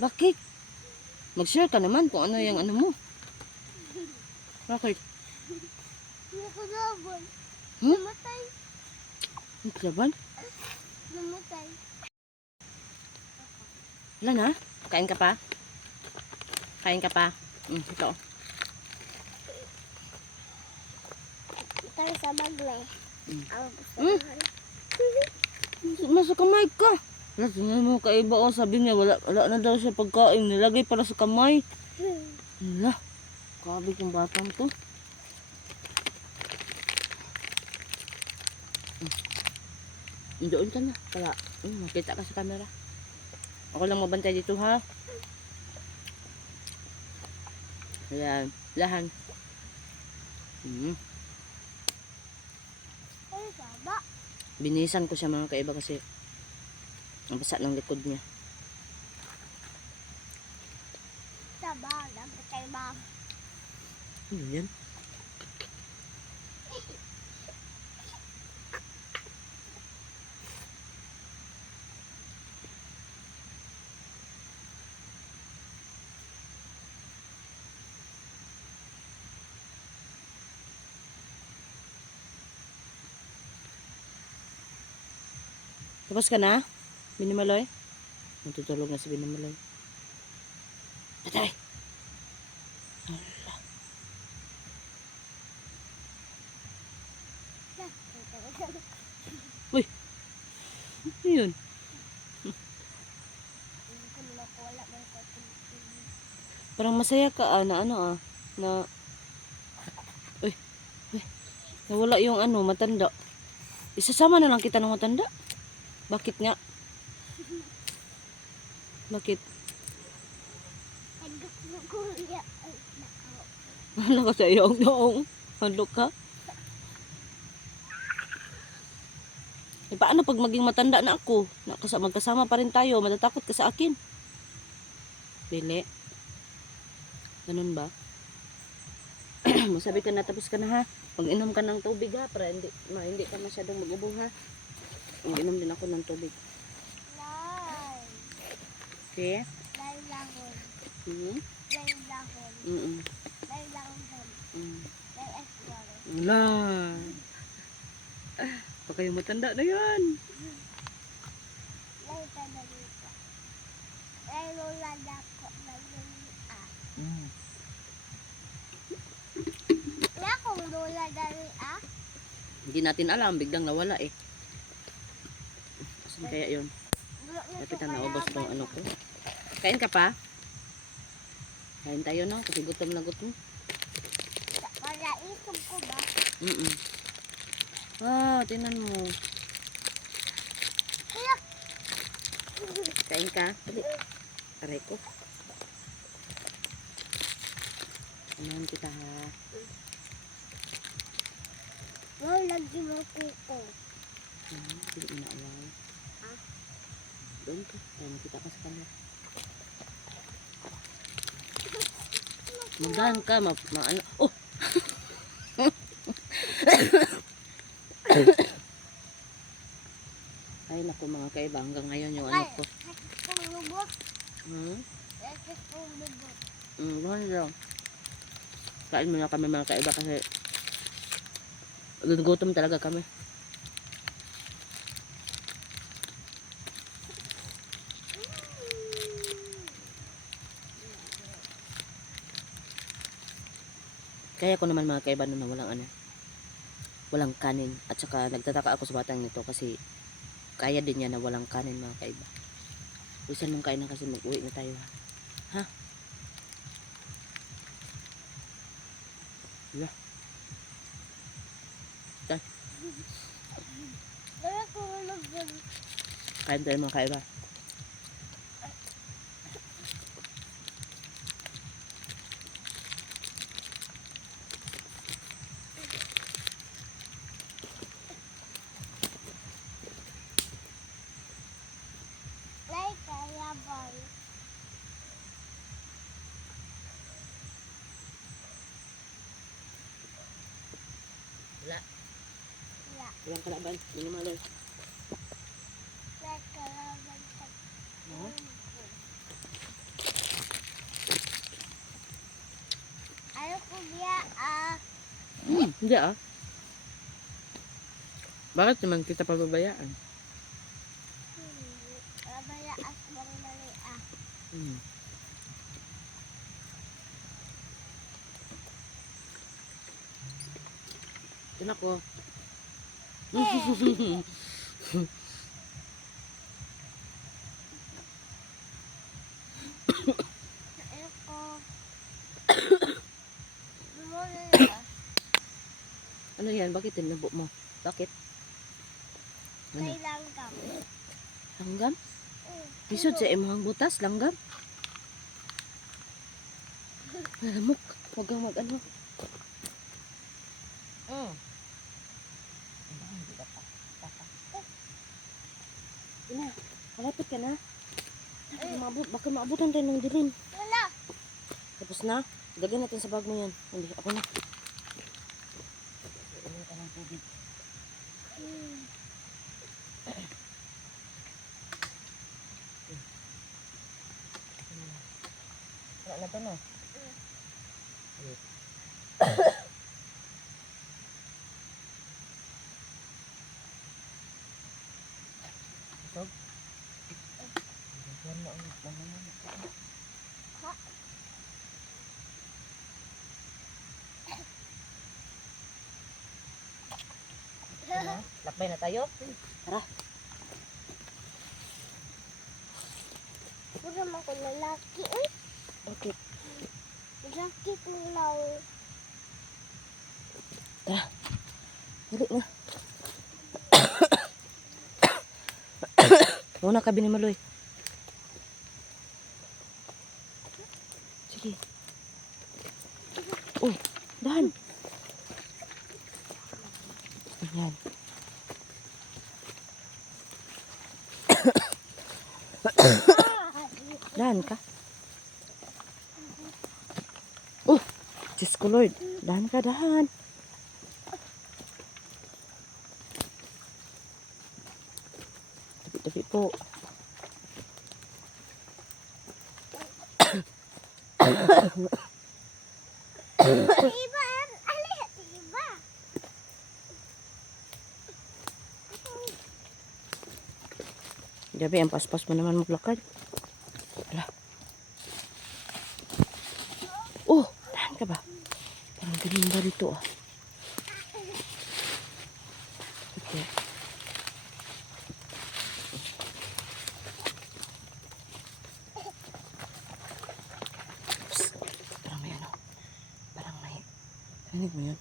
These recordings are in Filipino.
Bakit? Mag-share ka naman kung ano yung ano mo. Bakit? Hindi ko laban. Hmm? Namatay. Ang laban? Namatay. Wala na? Kain ka pa? Kain ka pa? Ito. Ito sa bagle. Ang gusto Hmm? Nasa kamay ka. Tingnan mo kaiba o sabi niya wala na daw siya pagkain. Nilagay para sa kamay. Wala. Grabe yung batang to. Doon ka na. Kaya makita ka sa camera. Ako lang mabantay dito ha. Ayan. Lahan. Ay, baba. Binisan ko siya mga kaiba kasi ang basa ng likod niya. Taba, namatay ba? Ano yan? Tapos ka na? Binimaloy? Matutulog na si Binimaloy. Patay! Uy! Ano yun? Parang masaya ka na ano na uy, nawala yung ano, matanda. Isasama na lang kita ng matanda. Bakit nga? Bakit? Ano ka sa iyong noong? Handok ka? Eh, paano pag maging matanda na ako? Magkasama pa rin tayo. Matatakot ka sa akin. Dili. Ganun ba? Masabi ka na tapos ka na ha. Pag-inom ka ng tubig ha. Para hindi ka masyadong mag-ubo ha. Mag-inom din ako ng tubig. Okay? Lay lahon. Hmm? Lay lahon. Lay lahon. Lay eswaro. Wala. Pa kayo matanda na yan. Lay tanalita. Lay lola dako. Lay lola. Wala kong lola dari Hindi natin alam. Biglang nawala eh. Saan kaya yun? Lapitan na ubos itong ano ko. Kain ka pa? Kain tayo no? Kasi gutom na gutom. Para isom ko ba? Tinan mo. Kain ka? Dali. Aray ko. Samahan kita ha. Wow, lagi mo kuko. Hindi mo naawal. Doon ka. Kaya makita ka sa camera. Magdahan ka. Ano. Oh! Ay naku mga kaiba. Hanggang ngayon yung ano ko. Kung lubot. Kung lubot. Buhan lang. Kain muna kami mga kaiba kasi gutom talaga kami. Kaya ko naman mga kaiba na walang kanin. At saka nagtataka ako sa batang nito kasi kaya din niya na walang kanin mga kaiba. Usan mong kain na kasi mag-uwi na tayo ha. Yeah. Kain tayo mga kaiba. Lay kaya boy. Wala. Yeah. Walang kalaban. Binimaloy. Lay kalaban sa Hindi ah. Bakit naman kita pababayaan? Abaya at bang dali ah. Hmm. Ito ko. Ako. Muna. Ano yan? Bakit tinabo mo? Bakit? Ano? May langgam. Langgam? Isod sa imong butas, langgam? Alamok. Huwag kang mag-ano. Ina, malapit ka na. Baka maabutan tayo ng dilim. Wala. Tapos na. Dagyan natin sa bag mo yan. Hindi, ako na. Inom ka ng tubig. Wala na to no? Isog? Yan na ulit naman yan. Lakbay na tayo? Tara. Pura man ko lalaki. Uy, Okay. lalaki ko lang. Tara. Dali na. Muna ka binimaloy. Sige. Oh, dahan. Ayan. Dahan ka. Oh, Diyos ko Lord. Dahan ka, dahan. Tabi-tabi po. Iba, ali, iba. Gabi, ang paspas mo naman maglakad. Wala. Oh, dahan ka ba? Parang ganun ba dito ah? Okay. Psst. Parang may ano. Parang may. Narinig mo yun?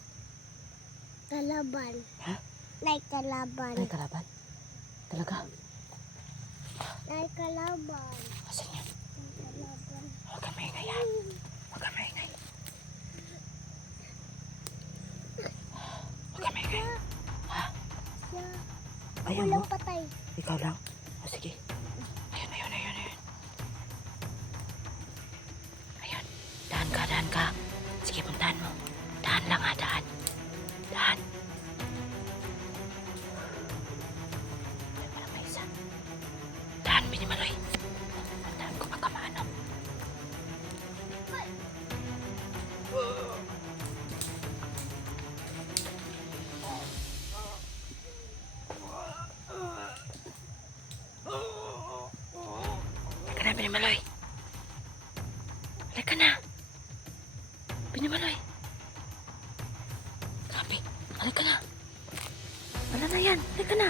Kalaban. Ha? Like kalaban. May kalaban? Talaga? Like kalaban. Asan yan? Like kalaban. Huwag kang maingay ha. Huwag kang maingay. Huwag kang maingay. Ha? Yeah. Ayaw mo? Walang patay. Ikaw lang? O sige. Ayun, ayun, ayun, ayun. Ayun. Dahan ka, dahan ka. Sige, puntahan mo. Dahan lang ha, dahan. Dahan. Ayun, parang may isa. Dahan, binimaloy. Dahan ko baka maano. Halika na, binimaloy. Halika na. Binimaloy. Grabe. Halika na. Wala na yan. Halika na.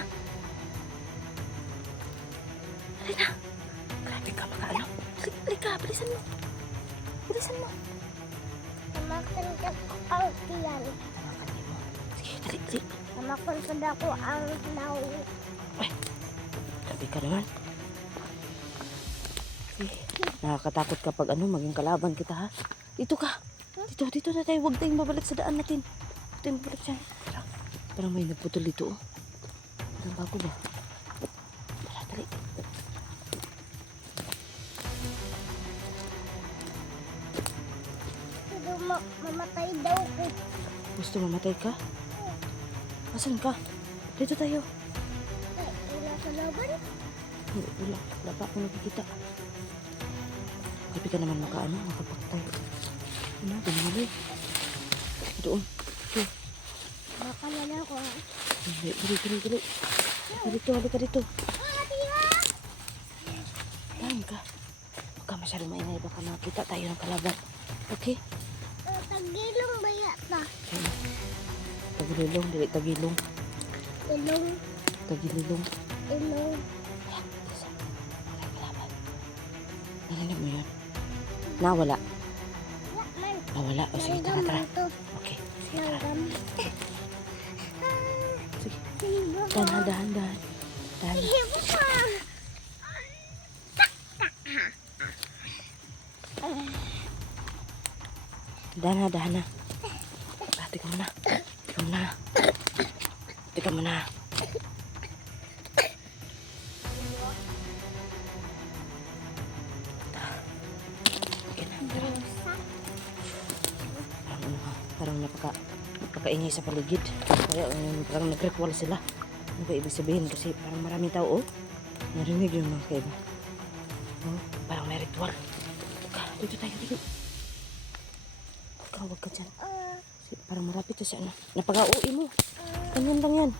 Halika. Grabe ka makaano. Halika, bilisan mo. Bilisan mo. Namakan ka ko ang tiyan. Tamakan din mo. Sige, dali, dali. Namakon ko na ko ang law. Grabe ka naman. Sige. Nakakatakot kapag ano, maging kalaban kita ha. Dito ka. Dito na tayo. Huwag tayong babalik sa daan natin. Huwag tayong babalik dyan. Parang may nagputol dito oh. Parang bago ba? Tara, dali. Pero mamatay daw ko. Gusto mamatay ka? Asan ka? Dito tayo. Ay, wala sa laban. Wala. Wala pa ako nakikita. Gabi ka naman makaano, makapaktay. Ano, binamali. Doon. Okay. Kanan ako. Dali. Halika dito. Tahan ka. Huwag ka masyadong maingay. Baka makita tayo ng kalaban. Okay? Tagilong ba yata? Tagililong, dili tagilong. Ilong. Tagililong. Ilong. Kalaban. Narinig mo yun? Nawala. Man. Nawala. O sige, tara. Ito. Okay. Sige, tara. Langgam. Sige. Sibo. Dahan. Sibo pa. Dahan na. Tika mo na. Okay na, tara. Parang napakaingay sa paligid. Kaya parang nag-recall sila. Ano ba ibig sabihin? Kasi parang maraming tao, oh. Narinig yung mga kaiba. Oh, parang may ritual. Dito tayo. Huwag ka dyan. Kasi parang marapit to siya. Napag-uwi mo. Ganyan lang yan.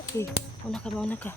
Okay, mauna ka.